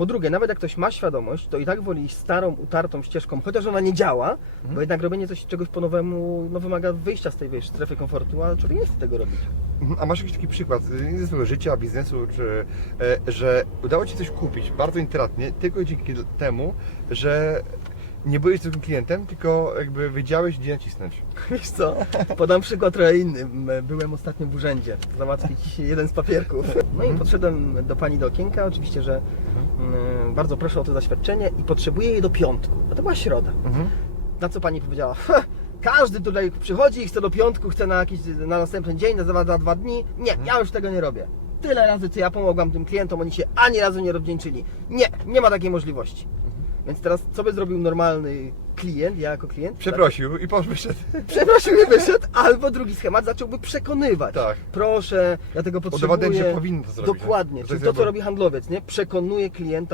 Po drugie, nawet jak ktoś ma świadomość, to i tak woli iść starą, utartą ścieżką, chociaż ona nie działa, bo jednak robienie coś, czegoś po nowemu no, wymaga wyjścia z tej wiesz, strefy komfortu, a człowiek nie chce tego robić. Mhm. A masz jakiś taki przykład y, ze swojego życia, biznesu, czy, e, że udało Ci coś kupić bardzo intratnie tylko dzięki temu, że nie byłeś zwykłym klientem, tylko jakby wiedziałeś, gdzie nacisnąć. Wiesz co, podam przykład trochę inny. Byłem ostatnio w urzędzie załatwić jeden z papierków. No i podszedłem do pani do okienka, oczywiście, że mm, bardzo proszę o to zaświadczenie i potrzebuję je do piątku, bo to była środa. Mhm. Na co pani powiedziała, "Ha, każdy tutaj przychodzi i chce do piątku, chce na jakiś, na następny dzień, na dwa, dwa dni. Nie, ja już tego nie robię. Tyle razy, co ja pomogłam tym klientom, oni się ani razu nie rozdzięczyli. Nie, nie ma takiej możliwości. Więc teraz, co by zrobił normalny klient, ja jako klient? Przeprosił i poszedł. Przeprosił i wyszedł, albo drugi schemat zacząłby przekonywać. Tak. Proszę, ja tego potrzebuję. Udowadniać, że powinien to zrobić, Dokładnie, nie? Że czyli to co robi handlowiec, nie? Przekonuje klienta,